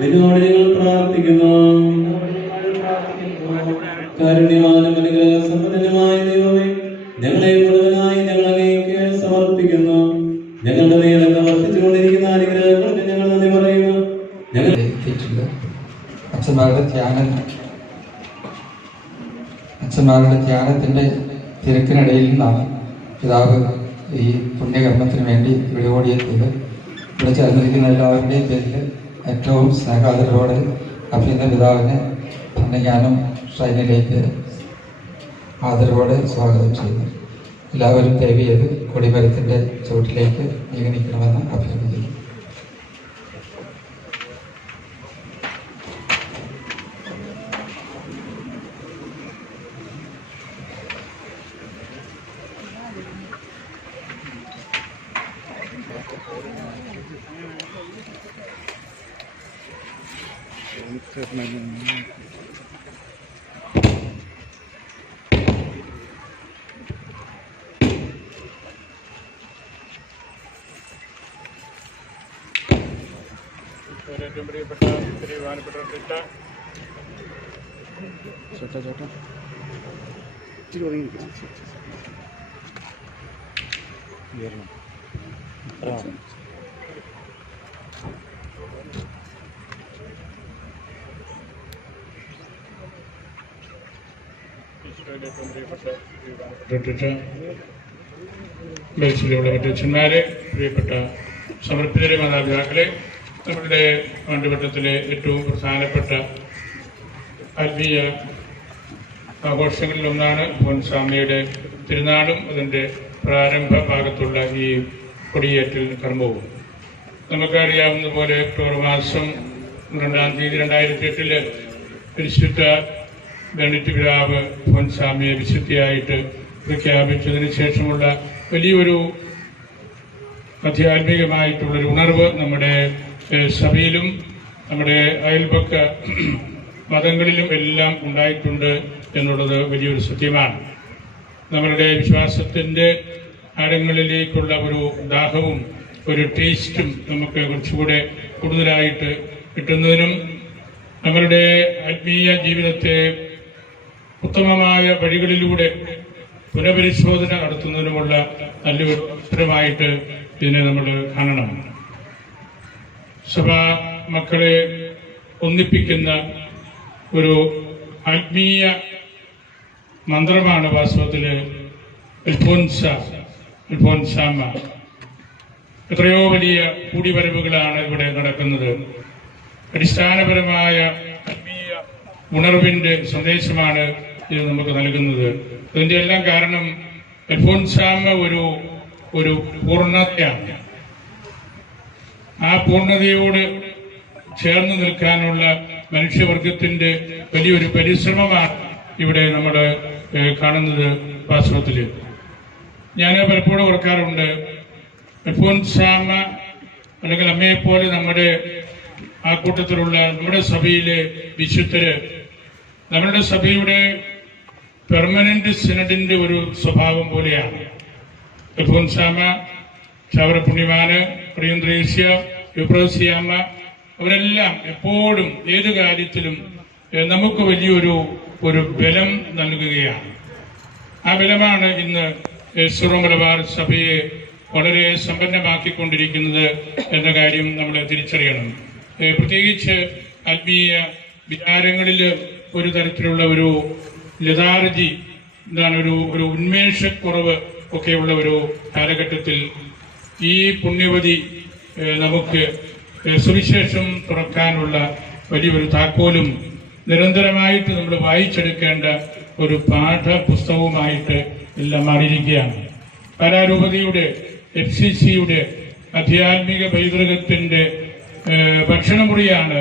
നിന്നോട് ഞങ്ങൾ പ്രാർത്ഥിക്കുന്നു. കാരുണ്യവാനും അനുഗ്രഹ സമ്പന്നനുമായ ദൈവമേ ഞങ്ങളെ മുഴുവനായി ഞങ്ങൾ സമർപ്പിക്കുന്നു. ഞങ്ങളുടെ മേലൊക്കെ വർദ്ധിച്ചുകൊണ്ടിരിക്കുന്ന അനുഗ്രഹങ്ങൾക്ക് ഞങ്ങൾ നന്ദി പറയുന്നു. ഞങ്ങൾ അച്ഛന്മാരുടെ ധ്യാനം. അച്ഛന്മാരുടെ ധ്യാനത്തിന്റെ തിരക്കിനിടയിൽ നിന്നാണ് പിതാവ് ഈ പുണ്യകർമ്മത്തിന് വേണ്ടി ഇവിടെ ഓടിയെത്തിയത് ഇവിടെ ചേർന്നിരിക്കുന്ന എല്ലാവരുടെയും പേരിൽ ഏറ്റവും സ്നേഹാദരോട് അഭിനന്ദ പിതാവിനെ ഭരണജ്ഞാനം ഷൈനിലേക്ക് ആദരവോടെ സ്വാഗതം ചെയ്യുന്നു. എല്ലാവരും ദേവിയത് കൊടിമരത്തിന്റെ ചുവട്ടിലേക്ക് നീങ്ങി നിൽക്കണമെന്ന് അഭ്യർത്ഥിക്കുന്നു. ഏറ്റവും പ്രിയപ്പെട്ട ബഹുമാനപ്പെട്ട അധ്യക്ഷ ഈശോയുടെ ഏറ്റവും പ്രിയപ്പെട്ട ബഹുമാനപ്പെട്ട അധ്യക്ഷന്മാരെ പ്രിയപ്പെട്ട സമർപ്പിതരെ മാതാപിതാക്കളെ നമ്മുടെ മണ്ഡപത്തിലെ ഏറ്റവും പ്രധാനപ്പെട്ട ആത്മീയ ആഘോഷങ്ങളിലൊന്നാണ് പൊൻസ്വാമിയുടെ തിരുനാളും. അതിന്റെ പ്രാരംഭ ഭാഗത്തുള്ള ഈ കൊടിയേറ്റൽ കർമ്മവും നമുക്കറിയാവുന്ന പോലെ ഒക്ടോബർ മാസം രണ്ടാം തീയതി രണ്ടായിരത്തി എട്ടിൽ പരിശുദ്ധ ബെണിറ്റ് പിതാവ് പൊൻസ്വാമിയെ വിശുദ്ധിയായിട്ട് പ്രഖ്യാപിച്ചതിന് ശേഷമുള്ള വലിയൊരു ആധ്യാത്മികമായിട്ടുള്ളൊരു ഉണർവ് നമ്മുടെ സഭയിലും നമ്മുടെ അയൽപക്ക മതങ്ങളിലും എല്ലാം ഉണ്ടായിട്ടുണ്ട് എന്നുള്ളത് വലിയൊരു സത്യമാണ്. നമ്മളുടെ വിശ്വാസത്തിന്റെ ആഴങ്ങളിലേക്കുള്ള ഒരു ദാഹവും ഒരു ടേസ്റ്റും നമുക്ക് കുറച്ചുകൂടെ കൂടുതലായിട്ട് കിട്ടുന്നതിനും നമ്മളുടെ ആത്മീയ ജീവിതത്തെ ഉത്തമമായ വഴികളിലൂടെ പുനഃപരിശോധന നടത്തുന്നതിനുമുള്ള നല്ലൊരു അവസരമായിട്ട് ഇതിനെ നമ്മൾ കാണണം. സഭാ മക്കളെ ഒന്നിപ്പിക്കുന്ന ഒരു ആത്മീയ മന്ത്രമാണ് വാസ്തവത്തിൽ അൽഫോൻസ. അൽഫോൻസാമ്മ എത്രയോ വലിയ കൂടിവരവുകളാണ് ഇവിടെ നടക്കുന്നത്. അടിസ്ഥാനപരമായ ആത്മീയ ഉണർവിന്റെ സന്ദേശമാണ് ഇത് നമുക്ക് നൽകുന്നത്. ഇതിന്റെ എല്ലാം കാരണം അൽഫോൻസാമ്മ ഒരു ഒരു പൂർണതയാണ്. ആ പൂർണതയോട് ചേർന്ന് നിൽക്കാനുള്ള മനുഷ്യവർഗത്തിന്റെ വലിയൊരു പരിശ്രമമാണ് ഇവിടെ നമ്മൾ കാണുന്നത് വാസ്തവത്തിൽ ഞാൻ പലപ്പോഴും ഓർക്കാറുണ്ട്. അൽഫോൻസാമ്മ അല്ലെങ്കിൽ അമ്മയെപ്പോലെ നമ്മുടെ ആ കൂട്ടത്തിലുള്ള നമ്മുടെ സഭയിലെ വിശുദ്ധര് നമ്മളുടെ സഭയുടെ പെർമനന്റ് സിനഡിന്റെ ഒരു സ്വഭാവം പോലെയാണ്. അൽഫോൻസാമ ചവറ പുണ്യമാന് പ്രിയന്ത്രേസ്യ യുബ്രോസിയാമ്മ അവരെല്ലാം എപ്പോഴും ഏത് കാര്യത്തിലും നമുക്ക് വലിയൊരു ഒരു ബലം നൽകുകയാണ്. ആ ബലമാണ് ഇന്ന് സിറോ മലബാർ സഭയെ വളരെ സമ്പന്നമാക്കിക്കൊണ്ടിരിക്കുന്നത് എന്ന കാര്യം നമ്മൾ തിരിച്ചറിയണം. പ്രത്യേകിച്ച് ആത്മീയ വിചാരങ്ങളിൽ ഒരു തരത്തിലുള്ള ഒരു ലതാർജി എന്താണ് ഒരു ഒരു ഉന്മേഷക്കുറവ് ഒക്കെയുള്ള ഒരു കാലഘട്ടത്തിൽ ഈ പുണ്യവതി നമുക്ക് സുവിശേഷം തുറക്കാനുള്ള വലിയൊരു താക്കോലും നിരന്തരമായിട്ട് നമ്മൾ വായിച്ചെടുക്കേണ്ട ഒരു പാഠപുസ്തകവുമായിട്ട് എല്ലാം മാറിയിരിക്കുകയാണ്. കലാരൂപതയുടെ എഫ് സി സിയുടെ ആധ്യാത്മിക പൈതൃകത്തിന്റെ ഭക്ഷണമുറിയാണ്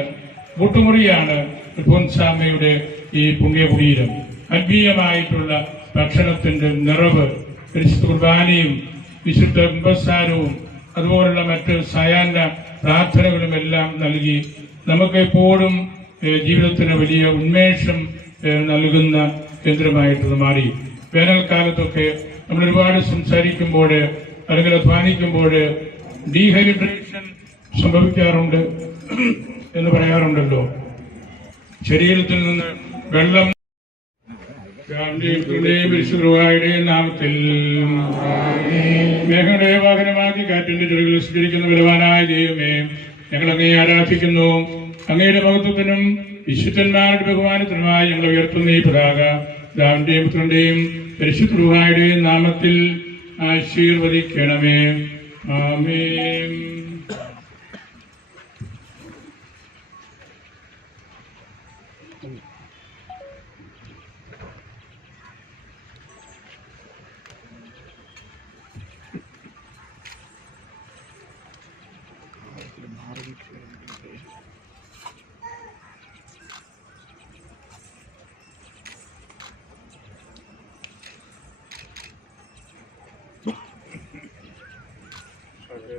കൂട്ടുമുറിയാണ് അൽഫോൻസാമ്മയുടെ ഈ പുണ്യകുടീരം ആത്മീയമായിട്ടുള്ള ഭക്ഷണത്തിന്റെ നിറവ് കുർബാനയും വിശുദ്ധ കുംഭസാരവും അതുപോലുള്ള മറ്റ് സായാഹ്ന പ്രാർത്ഥനകളും എല്ലാം നൽകി നമുക്ക് എപ്പോഴും ജീവിതത്തിന് വലിയ ഉന്മേഷം നൽകുന്ന കേന്ദ്രമായിട്ട് മാറി. വേനൽക്കാലത്തൊക്കെ നമ്മൾ ഒരുപാട് സംസാരിക്കുമ്പോൾ അല്ലെങ്കിൽ അധ്വാനിക്കുമ്പോൾ ഡീഹൈഡ്രേഷൻ സംഭവിക്കാറുണ്ട് എന്ന് പറയാറുണ്ടല്ലോ. ശരീരത്തിൽ നിന്ന് വെള്ളം വിശുദ്ധായുടെയും നാമത്തിൽ മേഘങ്ങളുടെ വാഹനമാക്കി കാറ്റിന്റെ ചെറുകൾ സ്വീകരിക്കുന്ന ബലവാനായ ദൈവമേ ഞങ്ങളങ്ങനെ ആരാധിക്കുന്നു. അങ്ങയുടെ മഹത്വത്തിനും വിശുദ്ധന്മാരുടെ ബഹുമാനത്തിനുമായി ഞങ്ങൾ ഉയർത്തുന്ന ഈ പതാക രാമന്റെയും പുത്രന്റെയും പരിശുദ്ധയുടെയും നാമത്തിൽ ആശീർവദിക്കണമേ.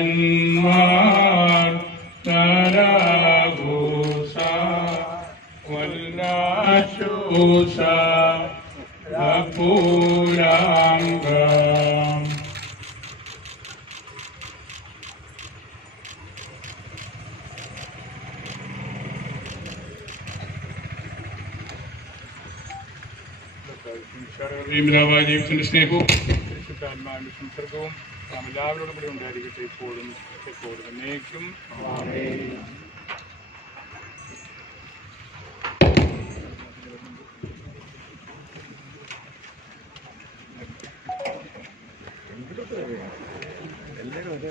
الأنوار فلا غوصا ولا شوسا لقولانغام Imrava Dev Krishna പരിശുദ്ധാത്മാവിന്റെ സംസർഗവും നാം എല്ലാവരോടും കൂടി ഉണ്ടായിരിക്കട്ടെ ഇപ്പോഴും എപ്പോഴും എന്നേക്കും. എല്ലാവരും ഒരേ